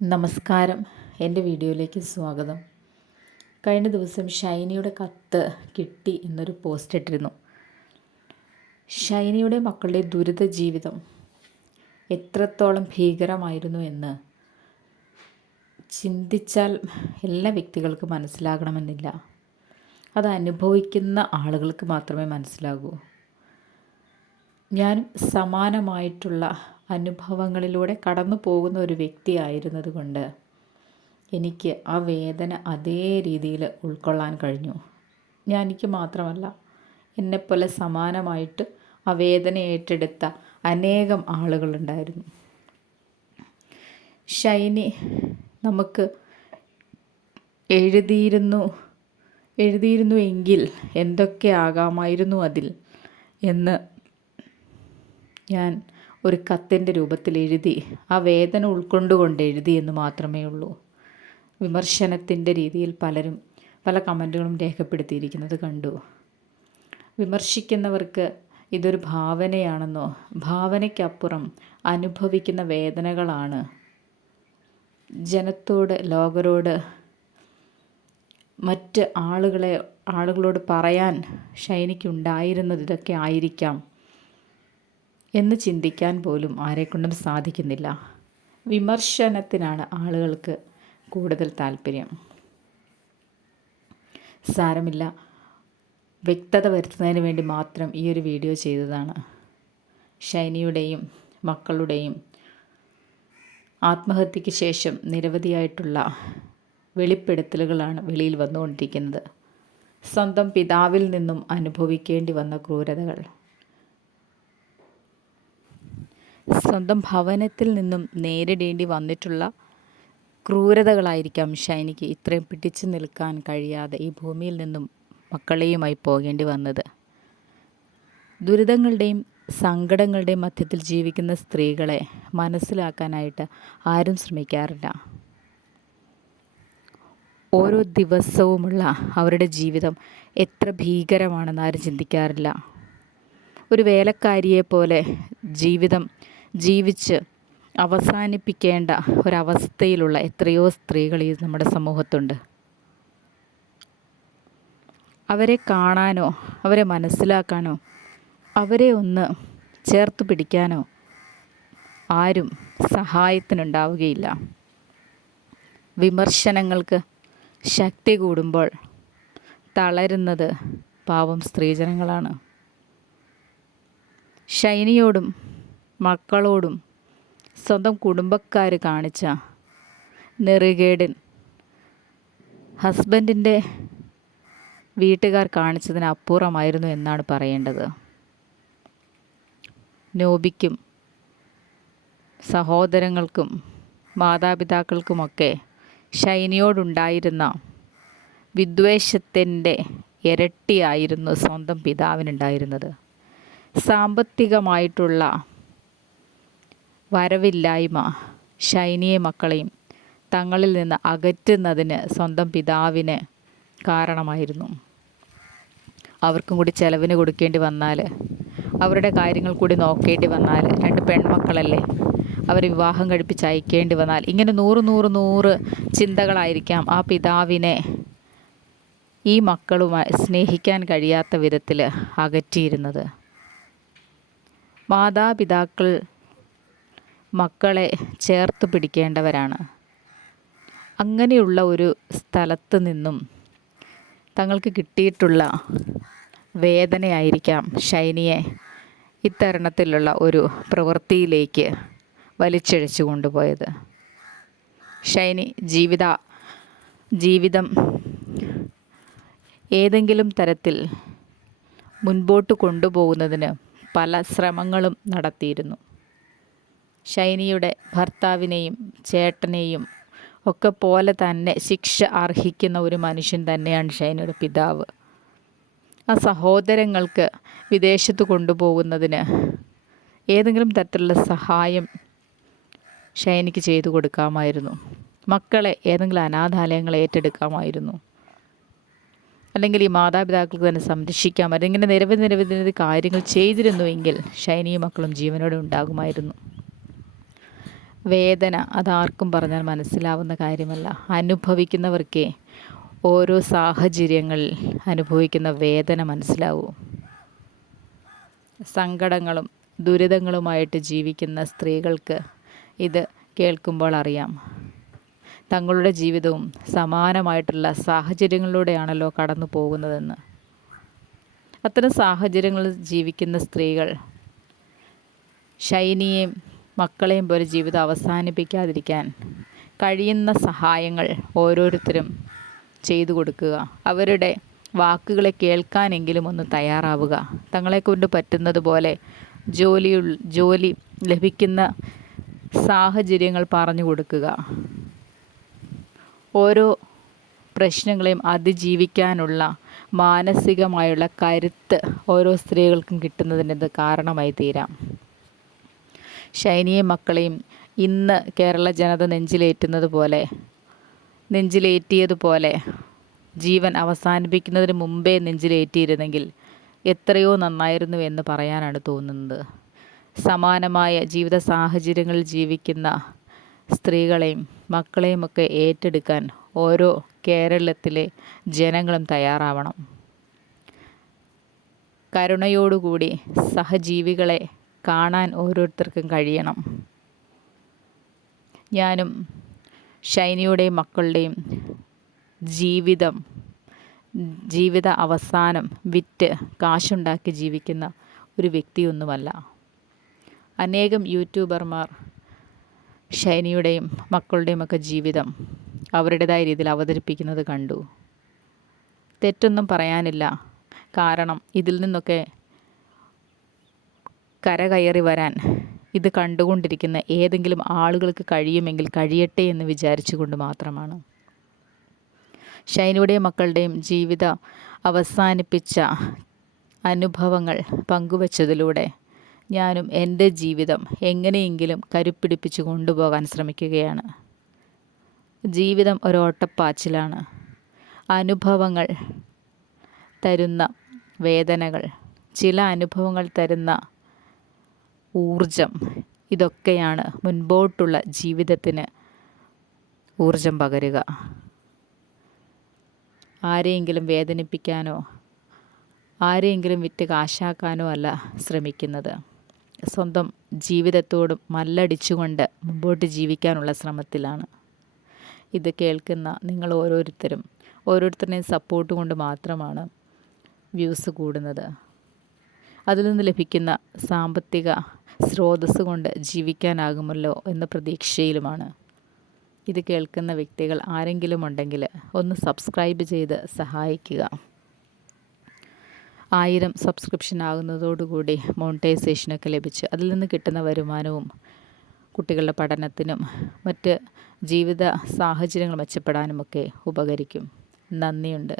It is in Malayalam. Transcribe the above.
നമസ്കാരം. എൻ്റെ വീഡിയോയിലേക്ക് സ്വാഗതം. കഴിഞ്ഞ ദിവസം ഷൈനിയുടെ കത്ത് കിട്ടി എന്നൊരു പോസ്റ്റ് ഇട്ടിരുന്നു. ഷൈനിയുടെ മക്കളുടെ ദുരിത ജീവിതം എത്രത്തോളം ഭീകരമായിരുന്നു എന്ന് ചിന്തിച്ചാൽ എല്ലാ വ്യക്തികൾക്കും മനസ്സിലാകണമെന്നില്ല. അത് അനുഭവിക്കുന്ന ആളുകൾക്ക് മാത്രമേ മനസ്സിലാകൂ. ഞാൻ സമാനമായിട്ടുള്ള അനുഭവങ്ങളിലൂടെ കടന്നു പോകുന്ന ഒരു വ്യക്തിയായിരുന്നത് കൊണ്ട് എനിക്ക് ആ വേദന അതേ രീതിയിൽ ഉൾക്കൊള്ളാൻ കഴിഞ്ഞു. എനിക്ക് മാത്രമല്ല, എന്നെപ്പോലെ സമാനമായിട്ട് ആ വേദന ഏറ്റെടുത്ത അനേകം ആളുകളുണ്ടായിരുന്നു. ഷൈനി നമുക്ക് എഴുതിയിരുന്നു എങ്കിൽ എന്തൊക്കെ ആകാമായിരുന്നു അതിൽ എന്ന് ഞാൻ ഒരു കത്തിൻ്റെ രൂപത്തിൽ എഴുതി, ആ വേദന ഉൾക്കൊണ്ടുകൊണ്ട് എഴുതി എന്ന് മാത്രമേ ഉള്ളൂ. വിമർശനത്തിൻ്റെ രീതിയിൽ പലരും പല കമൻറ്റുകളും രേഖപ്പെടുത്തിയിരിക്കുന്നത് കണ്ടു. വിമർശിക്കുന്നവർക്ക് ഇതൊരു ഭാവനയാണെന്നോ, ഭാവനയ്ക്കപ്പുറം അനുഭവിക്കുന്ന വേദനകളാണ് ജനത്തോട്, ലോകരോട്, മറ്റ് ആളുകളോട് പറയാൻ ഷൈനിക്കുണ്ടായിരുന്നത് ഇതൊക്കെ ആയിരിക്കാം എന്ന് ചിന്തിക്കാൻ പോലും ആരെക്കൊണ്ടും സാധിക്കുന്നില്ല. വിമർശനത്തിനാണ് ആളുകൾക്ക് കൂടുതൽ താല്പര്യം. സാരമില്ല, വ്യക്തത വരുത്തുന്നതിന് വേണ്ടി മാത്രം ഈ ഒരു വീഡിയോ ചെയ്തതാണ്. ഷൈനിയുടെയും മക്കളുടെയും ആത്മഹത്യയ്ക്ക് ശേഷം നിരവധിയായിട്ടുള്ള വെളിപ്പെടുത്തലുകളാണ് വെളിയിൽ വന്നുകൊണ്ടിരിക്കുന്നത്. സ്വന്തം പിതാവിൽ നിന്നും അനുഭവിക്കേണ്ടി വന്ന ക്രൂരതകൾ, സ്വന്തം ഭവനത്തിൽ നിന്നും നേരിടേണ്ടി വന്നിട്ടുള്ള ക്രൂരതകളായിരിക്കാം ഷൈനിക്ക് ഇത്രയും പിടിച്ചു നിൽക്കാൻ കഴിയാതെ ഈ ഭൂമിയിൽ നിന്നും മക്കളെയുമായി പോകേണ്ടി വന്നത്. ദുരിതങ്ങളുടെയും സങ്കടങ്ങളുടെയും മധ്യത്തിൽ ജീവിക്കുന്ന സ്ത്രീകളെ മനസ്സിലാക്കാനായിട്ട് ആരും ശ്രമിക്കാറില്ല. ഓരോ ദിവസവുമുള്ള അവരുടെ ജീവിതം എത്ര ഭീകരമാണെന്ന് ആരും ചിന്തിക്കാറില്ല. ഒരു വേലക്കാരിയെ പോലെ ജീവിതം ജീവിച്ച് അവസാനിപ്പിക്കേണ്ട ഒരവസ്ഥയിലുള്ള എത്രയോ സ്ത്രീകൾ ഈ നമ്മുടെ സമൂഹത്തുണ്ട്. അവരെ കാണാനോ, അവരെ മനസ്സിലാക്കാനോ, അവരെ ഒന്ന് ചേർത്ത് പിടിക്കാനോ ആരും സഹായത്തിനുണ്ടാവുകയില്ല. വിമർശനങ്ങൾക്ക് ശക്തി കൂടുമ്പോൾ തളരുന്നത് പാവം സ്ത്രീജനങ്ങളാണ്. ഷൈനിയോടും മക്കളോടും സ്വന്തം കുടുംബക്കാർ കാണിച്ച നെറുകേടിൻ ഹസ്ബൻഡിൻ്റെ വീട്ടുകാർ കാണിച്ചതിന് അപ്പുറമായിരുന്നു എന്നാണ് പറയേണ്ടത്. നോബിക്കും സഹോദരങ്ങൾക്കും മാതാപിതാക്കൾക്കുമൊക്കെ ഷൈനിയോടുണ്ടായിരുന്ന വിദ്വേഷത്തിൻ്റെ ഇരട്ടിയായിരുന്നു സ്വന്തം പിതാവിനുണ്ടായിരുന്നത്. സാമ്പത്തികമായിട്ടുള്ള വരവില്ലായ്മ ഷൈനിയെ മക്കളെയും തങ്ങളിൽ നിന്ന് അകറ്റുന്നതിന് സ്വന്തം പിതാവിന് കാരണമായിരുന്നു. അവർക്കും കൂടി ചെലവിന് കൊടുക്കേണ്ടി വന്നാൽ, അവരുടെ കാര്യങ്ങൾ കൂടി നോക്കേണ്ടി വന്നാൽ, 2 പെൺമക്കളല്ലേ, അവരെ വിവാഹം കഴിപ്പിച്ച് അയക്കേണ്ടി വന്നാൽ, ഇങ്ങനെ 100 ചിന്തകളായിരിക്കാം ആ പിതാവിനെ ഈ മക്കളുമായി സ്നേഹിക്കാൻ കഴിയാത്ത വിധത്തിൽ അകറ്റിയിരുന്നത്. മാതാപിതാക്കൾ മക്കളെ ചേർത്ത് പിടിക്കേണ്ടവരാണ്. അങ്ങനെയുള്ള ഒരു സ്ഥലത്ത് നിന്നും തങ്ങൾക്ക് കിട്ടിയിട്ടുള്ള വേദനയായിരിക്കാം ഷൈനിയെ ഇത്തരണത്തിലുള്ള ഒരു പ്രവൃത്തിയിലേക്ക് വലിച്ചിഴച്ചു കൊണ്ടുപോയത്. ഷൈനി ജീവിതം ഏതെങ്കിലും തരത്തിൽ മുൻപോട്ട് കൊണ്ടുപോകുന്നതിന് പല ശ്രമങ്ങളും നടത്തിയിരുന്നു. ഷൈനിയുടെ ഭർത്താവിനെയും ചേട്ടനെയും ഒക്കെ പോലെ തന്നെ ശിക്ഷ അർഹിക്കുന്ന ഒരു മനുഷ്യൻ തന്നെയാണ് ഷൈനിയുടെ പിതാവ്. ആ സഹോദരങ്ങൾക്ക് വിദേശത്ത് കൊണ്ടുപോകുന്നതിന് ഏതെങ്കിലും തരത്തിലുള്ള സഹായം ഷൈനിക്ക് ചെയ്തു കൊടുക്കാമായിരുന്നു. മക്കളെ ഏതെങ്കിലും അനാഥാലയങ്ങൾ ഏറ്റെടുക്കാമായിരുന്നു. അല്ലെങ്കിൽ ഈ മാതാപിതാക്കൾക്ക് തന്നെ സംരക്ഷിക്കാമായിരുന്നു. ഇങ്ങനെ നിരവധി കാര്യങ്ങൾ ചെയ്തിരുന്നുവെങ്കിൽ ഷൈനിയും മക്കളും ജീവനോടെ ഉണ്ടാകുമായിരുന്നു. വേദന അതാർക്കും പറഞ്ഞാൽ മനസ്സിലാവുന്ന കാര്യമല്ല. അനുഭവിക്കുന്നവർക്കേ ഓരോ സാഹചര്യങ്ങളിൽ അനുഭവിക്കുന്ന വേദന മനസ്സിലാവൂ. സങ്കടങ്ങളും ദുരിതങ്ങളുമായിട്ട് ജീവിക്കുന്ന സ്ത്രീകൾക്ക് ഇത് കേൾക്കുമ്പോൾ അറിയാം, തങ്ങളുടെ ജീവിതവും സമാനമായിട്ടുള്ള സാഹചര്യങ്ങളിലൂടെയാണല്ലോ കടന്നു പോകുന്നതെന്ന്. അത്തരം സാഹചര്യങ്ങളിൽ ജീവിക്കുന്ന സ്ത്രീകൾ ഷൈനിയെയും മക്കളെയും പോലെ ജീവിതം അവസാനിപ്പിക്കാതിരിക്കാൻ കഴിയുന്ന സഹായങ്ങൾ ഓരോരുത്തരും ചെയ്തു കൊടുക്കുക. അവരുടെ വാക്കുകളെ കേൾക്കാനെങ്കിലും ഒന്ന് തയ്യാറാവുക. തങ്ങളെക്കൊണ്ട് പറ്റുന്നത് പോലെ ജോലി ലഭിക്കുന്ന സാഹചര്യങ്ങൾ പറഞ്ഞു കൊടുക്കുക. ഓരോ പ്രശ്നങ്ങളെയും അതിജീവിക്കാനുള്ള മാനസികമായുള്ള കരുത്ത് ഓരോ സ്ത്രീകൾക്കും കിട്ടുന്നതിന് കാരണമായി തീരാം. ഷൈനിയെയും മക്കളെയും ഇന്ന് കേരള ജനത നെഞ്ചിലേറ്റിയതുപോലെ ജീവൻ അവസാനിപ്പിക്കുന്നതിന് മുമ്പേ നെഞ്ചിലേറ്റിയിരുന്നെങ്കിൽ എത്രയോ നന്നായിരുന്നു എന്ന് പറയാനാണ് തോന്നുന്നത്. സമാനമായ ജീവിത സാഹചര്യങ്ങളിൽ ജീവിക്കുന്ന സ്ത്രീകളെയും മക്കളെയുമൊക്കെ ഏറ്റെടുക്കാൻ ഓരോ കേരളത്തിലെ ജനങ്ങളും തയ്യാറാവണം. കരുണയോടുകൂടി സഹജീവികളെ കാണാൻ ഓരോരുത്തർക്കും കഴിയണം. ഞാനും ഷൈനിയുടെയും മക്കളുടെയും ജീവിത അവസാനം വിറ്റ് കാശുണ്ടാക്കി ജീവിക്കുന്ന ഒരു വ്യക്തിയൊന്നുമല്ല. അനേകം യൂട്യൂബർമാർ ഷൈനിയുടെയും മക്കളുടെയും ഒക്കെ ജീവിതം അവരുടേതായ രീതിയിൽ അവതരിപ്പിക്കുന്നത് കണ്ടു. തെറ്റൊന്നും പറയാനില്ല. കാരണം ഇതിൽ നിന്നൊക്കെ കരകയറി വരാൻ ഇത് കണ്ടുകൊണ്ടിരിക്കുന്ന ഏതെങ്കിലും ആളുകൾക്ക് കഴിയുമെങ്കിൽ കഴിയട്ടെ എന്ന് വിചാരിച്ചുകൊണ്ട് മാത്രമാണ്. ഷൈനിയുടെയും മക്കളുടെയും ജീവിതം അവസാനിപ്പിച്ച അനുഭവങ്ങൾ പങ്കുവച്ചതിലൂടെ ഞാനും എൻ്റെ ജീവിതം എങ്ങനെയെങ്കിലും കരുപ്പിടിപ്പിച്ച് കൊണ്ടുപോകാൻ ശ്രമിക്കുകയാണ്. ജീവിതം ഒരോട്ടപ്പാച്ചിലാണ്. അനുഭവങ്ങൾ തരുന്ന വേദനകൾ, ചില അനുഭവങ്ങൾ തരുന്ന ഊർജം, ഇതൊക്കെയാണ് മുൻപോട്ടുള്ള ജീവിതത്തിന് ഊർജം പകരുക. ആരെയെങ്കിലും വേദനിപ്പിക്കാനോ ആരെയെങ്കിലും വിറ്റ് കാശാക്കാനോ അല്ല ശ്രമിക്കുന്നത്. സ്വന്തം ജീവിതത്തോടും മല്ലടിച്ചുകൊണ്ട് മുമ്പോട്ട് ജീവിക്കാനുള്ള ശ്രമത്തിലാണ്. ഇത് കേൾക്കുന്ന നിങ്ങൾ ഓരോരുത്തരുടെയും സപ്പോർട്ട് കൊണ്ട് മാത്രമാണ് വ്യൂസ് കൂടുന്നത്. അതിൽ നിന്ന് ലഭിക്കുന്ന സാമ്പത്തിക സ്രോതസ് കൊണ്ട് ജീവിക്കാനാകുമല്ലോ എന്ന പ്രതീക്ഷയിലുമാണ്. ഇത് കേൾക്കുന്ന വ്യക്തികൾ ആരെങ്കിലും ഉണ്ടെങ്കിൽ ഒന്ന് സബ്സ്ക്രൈബ് ചെയ്ത് സഹായിക്കുക. 1000 സബ്സ്ക്രിപ്ഷൻ ആകുന്നതോടുകൂടി മോണിറ്റൈസേഷനൊക്കെ ലഭിച്ച് അതിൽ നിന്ന് കിട്ടുന്ന വരുമാനവും കുട്ടികളുടെ പഠനത്തിനും മറ്റ് ജീവിത സാഹചര്യങ്ങൾ മെച്ചപ്പെടാനുമൊക്കെ ഉപകരിക്കും. നന്ദിയുണ്ട്.